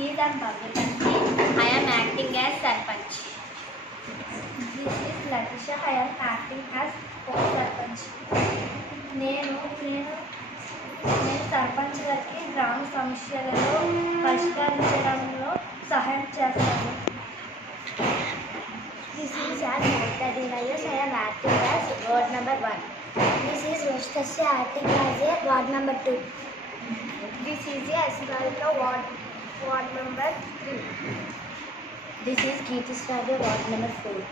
is Bhavyakanti. I am acting as Sarpanch. This is Latisha. I am acting as Co-Sarpanch. నేను సర్పంచ్ గారికి గ్రామ సమస్యలలో పరిష్కరించడంలో సహాయం చేస్తాను. This is Adinayos. I am acting as ward number 1. This is Rostasya acting as a ward number 2. This is Asmarika ward number 3. This is Geeti Sravya ward number 4.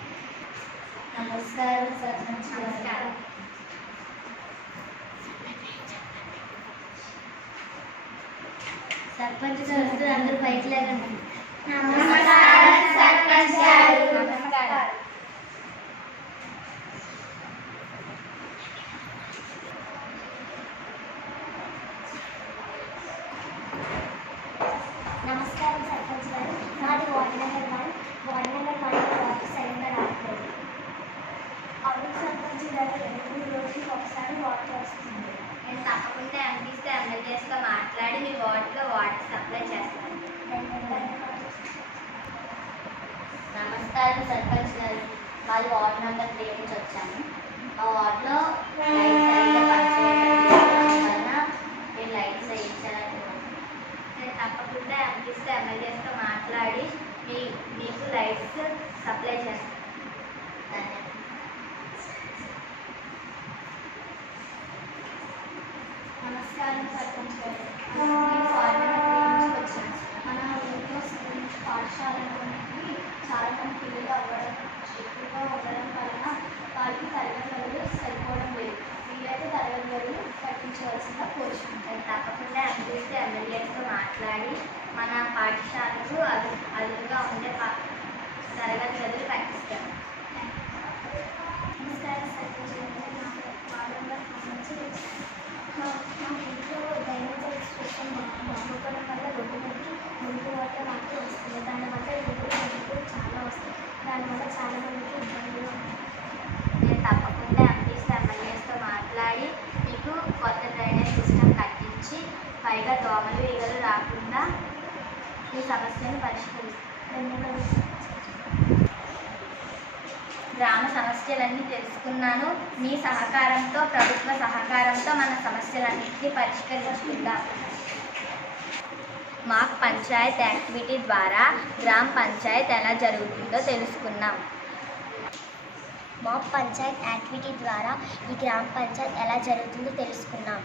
నమస్కారం సర్పంచ్. నమస్కారం. సర్పంచ్ గారు అందరూ పైకి లేరండి. నమస్కారం సర్పంచ్ గారు. నమస్కారం. నమస్కారం సర్పంచ్ గారు. నాది ward number 1. Ward number 1 ward సరిగ్గా రావట్లేదు. అవును సర్పంచ్ గారు, 2 రోజులకు ఒకసారి వాటర్ వస్తుంది. నేను తప్పకుండా ఎంపీస్తో ఎమ్మెల్యేస్తో మాట్లాడి మీ వార్డులో వాటర్ సప్లై చేస్తాను. నమస్కారం సర్పంచ్ గారు. మాది వార్డు నెంబర్ 3 నుంచి వచ్చాను. మా వార్డులో లైట్స్ సరిగ్గా పనిచేయడం వలన మీరు లైట్స్ వేయించాలనుకున్నాను. నేను తప్పకుండా ఎంపీస్తో ఎమ్మెల్యేస్తో మాట్లాడి మీకు లైట్స్ సప్లై చేస్తాను. ధన్యవాదాలు. నమస్కారం సర్పంచ్ గారు. నేను వార్డు నెంబర్ 3 నుంచి వచ్చాను. మన ఊరిలో పాఠశాలలోనికి చాలా మంది పిల్లలు ఎక్కువగా ఉండడం వలన వారికి తరగతి గదులు సరిపోవడం లేదు. వీలైతే తరగతి గదులు కట్టించవలసిందిగా కోరుకుంటాను. తప్పకుండా ఎంపీస్తో ఎమ్మెల్యేస్తో మాట్లాడి మన పాఠశాలకు అదుపుగా ఉండే తరగతి గదులు కట్టిస్తాను. నమస్కారం సర్పంచ్ గారు. నాకు వార్డు నెంబర్ 4 నుంచి వచ్చాను. మా ఇంట్లో డ్రైనేజ్ ఎక్స్ప్రెషన్ బాగుపడడం వల్ల రోడ్డుకి మురికి వాటర్ మాత్రం వస్తుంది. దానివల్ల రోడ్డు చాలా వస్తుంది. దానివల్ల చాలా మందికి ఇబ్బందులు ఉన్నాయి. నేను తప్పకుండా ఎంపీస్తో ఎమ్మెల్యేస్తో మాట్లాడి మీకు కొత్త డ్రైనేజ్ సిస్టమ్ కట్టించి పైగా దోమలు ఈగలు రాకుండా ఈ సమస్యను పరిష్కరిస్తాను. గ్రామ సమస్యలన్నీ తెలుసుకున్నాను. మీ సహకారంతో, ప్రభుత్వ సహకారంతో మన సమస్యలన్నింటినీ పరిష్కరించుకుందాం. మాక్ పంచాయత్ యాక్టివిటీ ద్వారా గ్రామ పంచాయత్ ఎలా జరుగుతుందో తెలుసుకున్నాం. మాక్ పంచాయత్ యాక్టివిటీ ద్వారా ఈ గ్రామ పంచాయత్ ఎలా జరుగుతుందో తెలుసుకున్నాం.